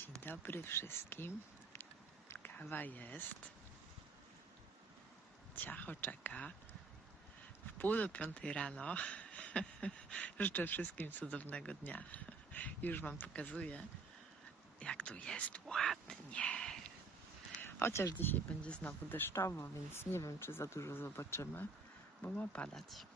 Dzień dobry wszystkim. Kawa jest. Ciacho czeka. W 4:30 rano. Życzę wszystkim cudownego dnia. Już wam pokazuję, jak tu jest ładnie. Chociaż dzisiaj będzie znowu deszczowo, więc nie wiem, czy za dużo zobaczymy, bo ma padać.